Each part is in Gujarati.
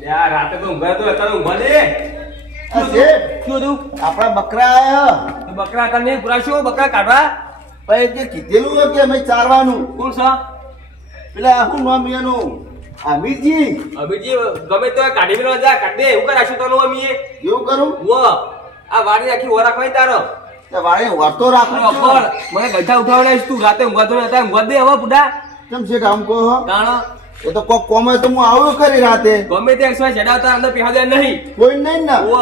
યાર રાતે તો ઊંઘા તો અત્યારે ઊંઘા દે શું હતું આપણા બકરા આયા તો બકરા હતા નહીં પૂરા શું બકરા કાઢવા પછી તે કીધેલું હોય કે અમે ચારવાનું કોણ છે પેલા શું નામ એનું અમીરજી અભિજી ગમે તો કાઢી મેળવા જા કાઢ દે એવું કરાશું તને અમીએ એવું કરું વો આ વાડી આખી ઓરા ખાઈ તારો તે વાળે વર્તો રાખો અપર મને ગઢા ઉઠાવડાઈશ તું રાતે ઊંઘાતો નતા ઊંઘા દે હવે બુડા કેમ છે આમ કહો તાણો એ તો કોક કોમે તો હું આવ્યો ખરી રાતે ગમે તે એક્સવા ચડાવતા અંદર પીહા દે નહીં કોઈ નહીં ને વો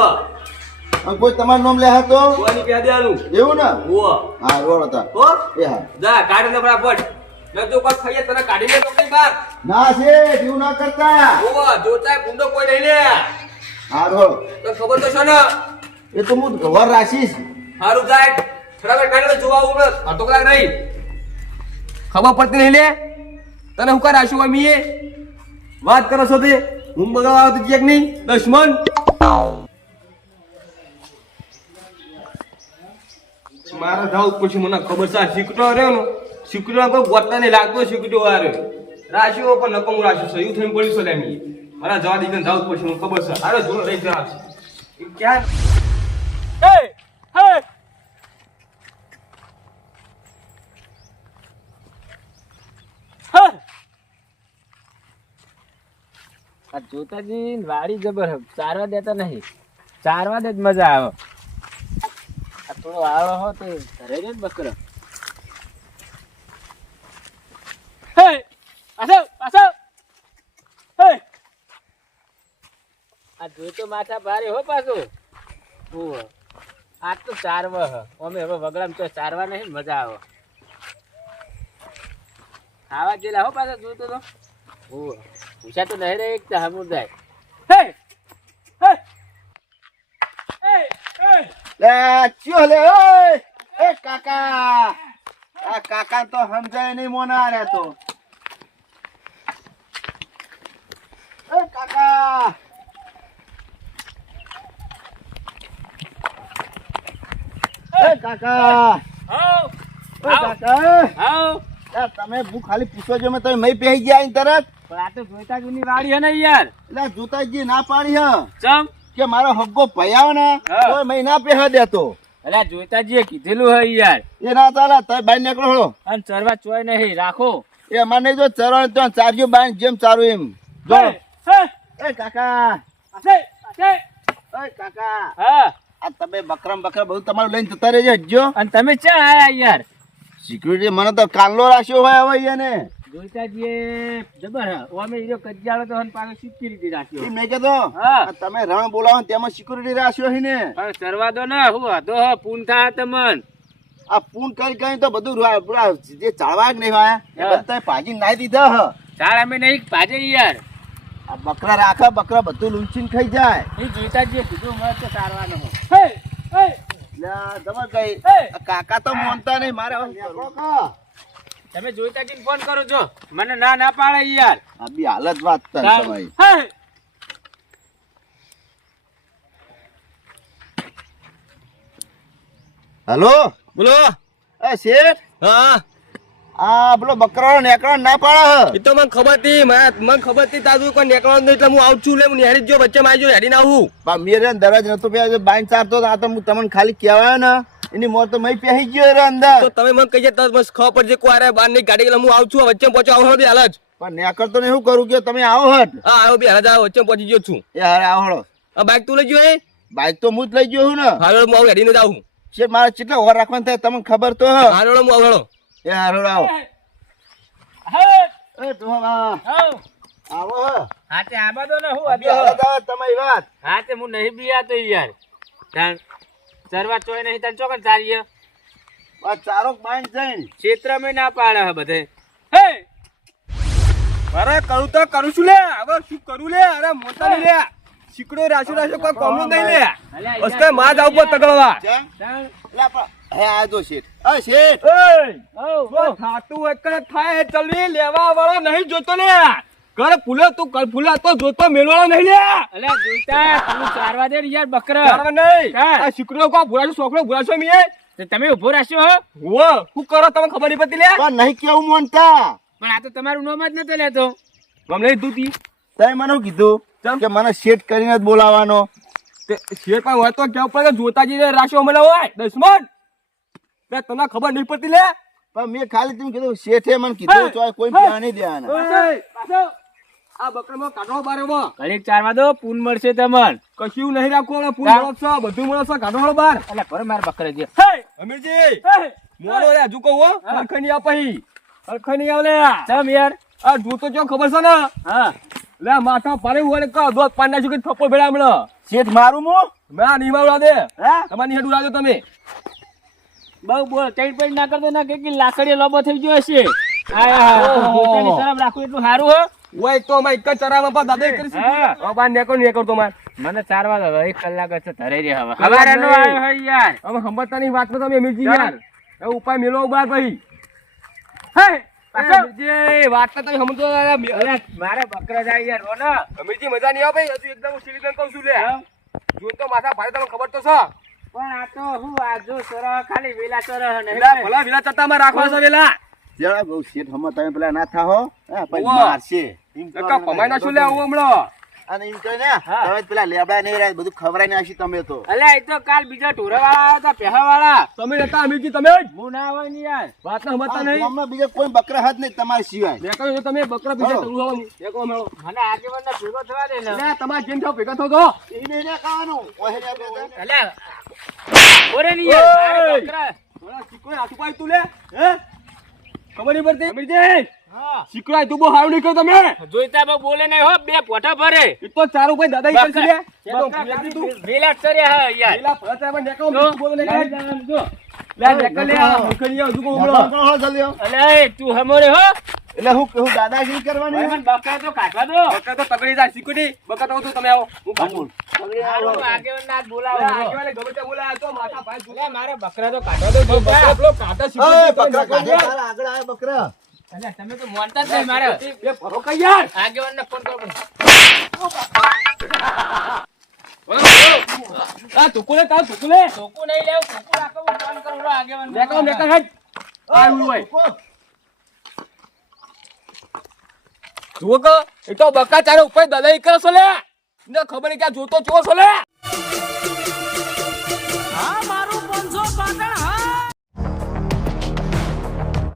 અને કોઈ તમારું નામ લે હતો કોની પીહા દેવાનું એવું ને વો હા રોડ હતા હો એ હા જા કાઢ ને ફટાફટ ન જો કોઈ ખાઈએ તને કાઢી લે તો કઈ બાર ના છે એવું ના કરતા વો જોતા ગુંડો કોઈ નહીં લે હા રોડ તો ખબર તો છે ને એ તો હું ઘર રાખીશ હારું જાય ફટાફટ કાઢી જોવા ઉભો અડધો કલાક રહી ખબર પડતી નહીં લે તને હું કરાશું અમીએ વાત કરો છો તે હું બગાડવા આવતો ચેક નહીં દુશ્મન મારે જાવ પછી મને ખબર છે શીખતો રહ્યો ને શીખતો કોઈ ગોતતા નહીં લાગતો શીખતો આવ્યો રાશિઓ પણ નકમું રાશિ છે એવું થઈને પડ્યું છે એમ મારા જવા દીકરા જાવ પછી મને ખબર છે અરે જોડો રહી જશે ક્યાં હે હે આ જોતાજી વાડી જબર ચારવા દેતા નહીં ચારવા દે જ મજા આવે આ થોડો આવો હો તો ઘરે જ બકરો હે પાછો પાછો હે આ જોતો માથા ભારે હો પાછો ઓહ આ તો ચારવા હ અમે હવે વગડામ તો ચારવા નહીં મજા આવે ખાવા જેલા હો પાછા જોતો તો ઓહ પૂછા તો નહીં રે એક સમુદાય હે હે લે ચિયો લે ઓય એ કાકા આ કાકા તો સમજાય નહીં મોના રે તો એ કાકા એ કાકા હાઉ એ કાકા હાઉ યાર તમે હું ખાલી પૂછો છો મેં તમે મઈ પહેરી ગયા અહીં તરત પણ આ તો જોઈતા જૂની વાડી હે ને યાર એટલે જોતાજી ના પાડી હ ચમ કે મારો હગ્ગો ભયાવ ને હા. તો મઈ ના પહેવા દેતો અલ્યા જોઈતાજીએ કીધેલું હે યાર એ ના ચાલે તમે બહાર નીકળો હળો અને ચરવા ચોય નહીં રાખો એ મને જો ચરવાનું તો ચારજો બાય જેમ ચારું એમ જો હે હે એ કાકા પાછે પાછે એ કાકા હા આ તમે બકરા બધું તમારું લઈને જતા રહેજો હજો અને તમે ક્યાં આયા યાર સિક્યુરિટી મને તો કાલ્લો રાખ્યો હોય હવે એને જોઈતાજીએ જબર હે અમે ઈરો કજ્જાળો તો હન પાછો સિક્યુરિટી એ રાખ્યો મેં કીધો હા. તમે રણ બોલાવો ને તેમાં સિક્યુરિટી રાખ્યો હી ને પણ ચરવા દો ને હું હતો હ પૂન થા તમન આ પૂન કરી તો બધું પૂરા જે ચાળવા જ નહીં હોય એ હા. બધા ભાજી નાઈ દીધા હ ચાલ અમે નહીં ભાજે યાર આ બકરા રાખા બકરા બધું લૂંચીને ખાઈ જાય એ જોઈતાજીએ કીધું મત તો સારવાનો હે હે લ્યા, જબર કઈ એ! આ કાકા તો મોનતા નહીં મારે હવે કરવું. તમે જોઈતાજીને ફોન કરો છો મને ના ના પાડે યાર આ બી હાલત વાત થાય ચાલ. તમારી હે હેલો બોલો એ શેઠ હા આ પેલો બકરાનો નેકળો ના પાડે એ તો મને ખબર હતી મને ખબર હતી તારું કોઈ નીકળવાનું નહીં એટલે હું આવું છું લે હું હેરી જ જો વચ્ચે માં આવી હેરી ના આવું પણ મેરે દરજ નતો પે બાઈન ચારતો આ તો હું તમને ખાલી કહેવાય ને એની મોર તો મય પહેરી ગયો રે અંદર તો તમે મને કહીએ તો બસ ખબર પડશે કોઈ આરે બહાર ની ગાડી એટલે હું આવું છું વચ્ચે પહોંચો આવો બી હાલ જ પણ નેકળ તો નહીં શું કરું કે તમે આવો હટ હા આવો બી હાલ જ વચ્ચે પહોંચી ગયો છું એ હારે આવો હળો આ બાઈક તું લઈ ગયો એ બાઈક તો હું જ લઈ ગયો હું ને હાલો હું આવું હેડીને જ આવું શેઠ મારે કેટલા ઓર રાખવાનું થાય તમને ખબર તો હ હાલો હું આવું હેડો એ હારો આવો હે એ ડોહા હાઉ આવો હ હા તે આબા દો ને હું અભી હાલત આવે તમારી વાત હા તે હું નહીં બિયા તો યાર તાણ ચરવા ચોય નહીં તાણ ચોકન ચારીએ આ ચારો બાઈન જઈને ક્ષેત્ર મેં ના પાડે હે બધે હે અરે કરું તો કરું છું લે હવે શું કરું લે અરે મોટા લે શીકડો રાશો કોઈ કોમ નહીં લે બસ કઈ માં જાવ પર તગડવા કેમ? તાણ એટલે હે આ જો શેઠ આ શેઠ થાતું એક થાય ચલવી લેવા વાળો નહીં જોતો લે કર ફૂલે તું કર ફૂલા તો જોતો મેળવાળો નહીં લે અલ્યા જોઈતા તું ચારવા દે ને યાર બકરા ચારવા નહીં હા. આ શીકડો કો ભૂરાશો છોકરો ભૂરાશો મીએ તો તમે ઉભો રાખ્યો હો હો શું કરો તમે ખબર નહીં પડતી લે પણ નહીં કેવું મોનતા પણ આ તો તમારું નામ જ નતો લેતો ગમે દૂતી તઈ મને શું કીધું ચમ? કે મને સેટ કરીને જ બોલાવાનો. તે શેર પણ હોય તો કેવું પડે કે જોતાજી ને રાશિઓ મળે હોય દુશ્મન તે તને ખબર નહીં પડતી લે પણ મેં ખાલી તેમ કીધું શેઠે મને કીધું તો કોઈ પ્યાર નહીં દેવાના. આ બકરામાં કાઢો બારેમાં ઘડીક ચારવા દો પૂન મળશે તમને. કશું નહીં રાખવું હવે પૂર કા? મળો છો બધું મળો છો કાઢો હળો બાર એટલે ભરો માર બકરે દે. અમીરજી મોડો રે હજુ કહું હો હરખાઈ નહીં આપ અહીં હરખાઈ નહીં આવ લે ચમ યાર. આ જોતો જો ખબર છે ને હા લે માથા પાડે હોય ને કા દોત પાંડા સુધી થપ્પો ભેળા હમણાં શેઠ મારું હું મેં નહીં મારવા દે હા તમારી હેડ ઉડાડો તમે બહુ બોલ ચઈ પડી ના કરતો ના કે લાકડીએ લોબો થઈ ગયો હશે. પોતાની શરમ રાખવું એટલું સારું હો. ઓય તો અમે એક જ ચરામાં પા દાદા કરી હા. હવે બાર નેકો તો માર મને ચારવા દો 1 કલાક જ છે ધરે રે હવે. હવારેનો આવ્યો હોય યાર. હવે સંબતતાની વાત માં તમે અમીરજી યાર એ ઉપાય મેલો બાર ભાઈ હે અમીરજી વાત તો તમે સમજો અરે મારે બકરા જાય યાર રોનો. અમીરજી મજા નહીં આવે ભાઈ હજુ એકદમ હું સીધી કહું છું લે જો તો માથા ભારે તમને ખબર તો છે પણ આ તો હું આ જો સર ખાલી વેલા સર વેલા ભલા વેલા ચટ્ટામાં રાખવા છે વેલા જરા બહુ શેઠ હમ તમે પેલા ના થાહો હા પછી ઉવ્વ. મારશે એમ કાકા પમાઈ નાખશું લે આવું હમણાં અને એમ કહે ને તમે પેલા લેબડા નહીં રહ્યા બધું ખવડાવી નાખી તમે તો. અલ્યા એ તો કાલ બીજા ઢોરા વાળા આવ્યા હતા પહેવા વાળા. તમે હતા અમીરજી તમે જ હું ના હોય ને યાર. વાત ના સમજતા આ નહીં ગામમાં બીજા કોઈ બકરા હાથ નહીં તમારા સિવાય. મેં કહ્યું તમે બકરા પીછે હા. ચડવું આવવાનું મેકો મેળો મને આગેવાનને ભેગો થવા દે ને. લે તમારે જેમ થાવ ભેગા થો તો એ નહીં ને ખાવાનું ઓહે લે બધા. અલ્યા ઓરે ની યાર મારે ઓય! બકરા. ભલા શીકડો હાથું પાય તું લે હે ખબર નહીં પડતી અમીરજી હા શીકડો તું બહુ હારું નહીં કર્યું તમે જોઈતા બહુ બોલે નહીં હો બે પોઠા ભરે. એ તો ચાર રૂપિયા દાદા ઈ કરશે લે એ તો બકરા ભૂલી તું વેલા ચર્યા હે યાર. પેલા ભલા તમે નેકો જો, બોલો ને ગાડી જવાનું જો. લે નેકો લે આ મુખની હજુ કો બકરા ઉમળો કોણ હો જલ્દી? અલ્યા એ તું હમોરે હો. એટલે હું દાદાગીરી કરવાની મને બકરા તો કાઢવા દો. બકરા તો તગડી જાય શીકડી બકરા તો તમે આવો હું કાઢું હારું, આગેવાનને આજ બોલાવો. આગેવાને ગમે તે બોલાય તો માથા ભાઈ તું અલ્યા મારે બકરા તો કાઢવા દો જો બકરા પેલો કાઢા ઓય, શીકડી બકરા કાઢે તારા આગળ આવે બકરા. અલ્યા તમે તો માનતા જ નહીં મારે. એ ભરો કઈ યાર આગેવાનને ફોન કરો પણ. આ તુકુલે કા તુકુલે ચોખ્ખું નહીં લેવું, ચોખ્ખું રાખો, હું ફોન કરું લો આગેવાનને. નેકો નેકો હેડ આવું હોય જુઓ કે એ તો બકા ચારે ઉપર દલાઈ કરે છે લે ને ખબર નહીં કે આ જોતો ચો છો લે